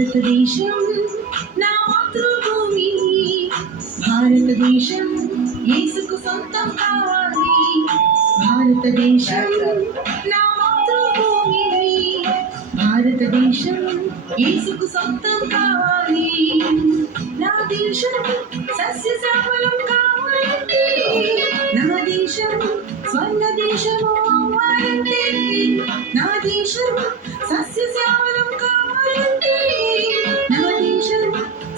భారతదేశం నా మాతృభూమి, భారతదేశం యేసుకు సొంతం కావాలి. భారతదేశం నా మాతృభూమి, భారతదేశం యేసుకు సొంతం కావాలి. నా దేశం సస్యశ్యామలం కావాలంటే, నా దేశం స్వర్ణ దేశము అవ్వాలంటే, నా దేశం సస్యశ్యామలం కావాలంటే, నా దేశం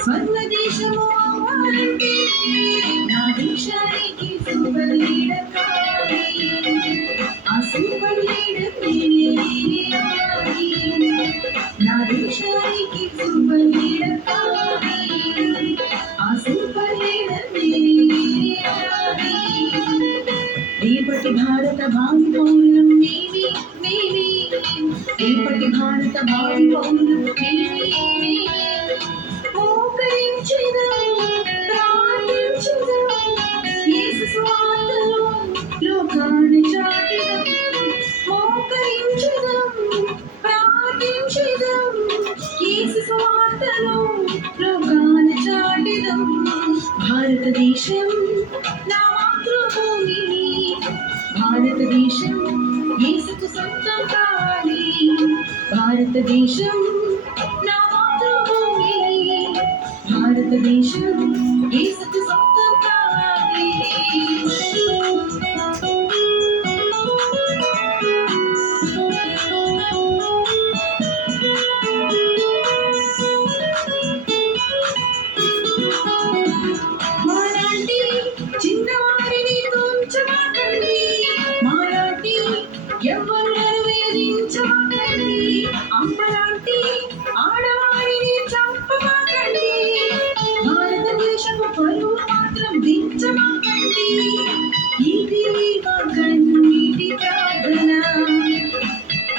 స్వర్ణ దేశము అవ్వాలంటే, నా దేశానికి సూపర్ లీడర్ కావాలి. ఆ సూపర్ లీడర్ నేనే. నా దేశానికి సూపర్ లీడర్ కావాలి. ఆ సూపర్ లీడర్ నేనే. రేపటి భారత భావి పౌరులం మేమే మేమే, రేపటి భారత భావి పౌరులం మేమే. మోకరించెదం, ప్రార్థించెదం, యేసు సువార్తను లోకాన చాటెదం. మోకరించెదం, ప్రార్థించెదం, యేసు సువార్తను లోకాన చాటెదం. భారతదేశం నా మాతృభూమి, భారతదేశం యేసుకు సొంతం కావాలి. భారతదేశం నా మాతృభూమి, భారతదేశం యేసుకు సొంతం కావాలి. మాలాంటి చిన్నవారిని తుంచమాకండి, మాలాంటి ఎవరిని వేధించమాకండి, అమ్మలాంటి ఆడవారిని చంపమాకండి, భారతదేశపు పరువు మాత్రం దించమాకండి. ఇది మా కన్నీటి ప్రార్థన,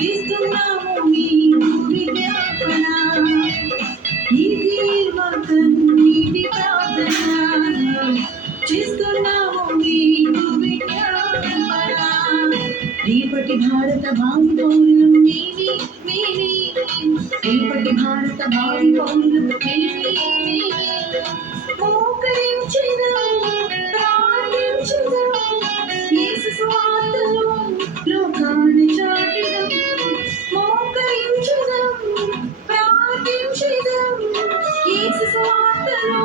ఇస్తున్నాము మీ విజ్ఞాపన. ఇది మా కన్నీటి ప్రార్థన, చేస్తున్నాము మీకు విజ్ఞాపన. రేపటి భారత భావి పౌరులం మేమే మేమే, రేపటి భారత భావి పౌరులం మేమే. మోకరించెదం, ప్రార్థించెదం, యేసు సువార్తను లోకాన చాటెదం. మోకరించెదం, ప్రార్థించెదం, యేసు సువార్తను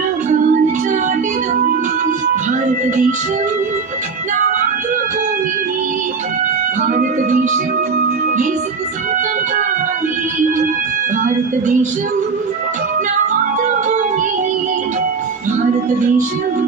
లోకాన చాటెదం. భారతదేశం నా మాతృభూమి, భారతదేశం యేసుకు సొంతం కావాలి. భారతదేశం నా మాతృభూమి, భారతదేశం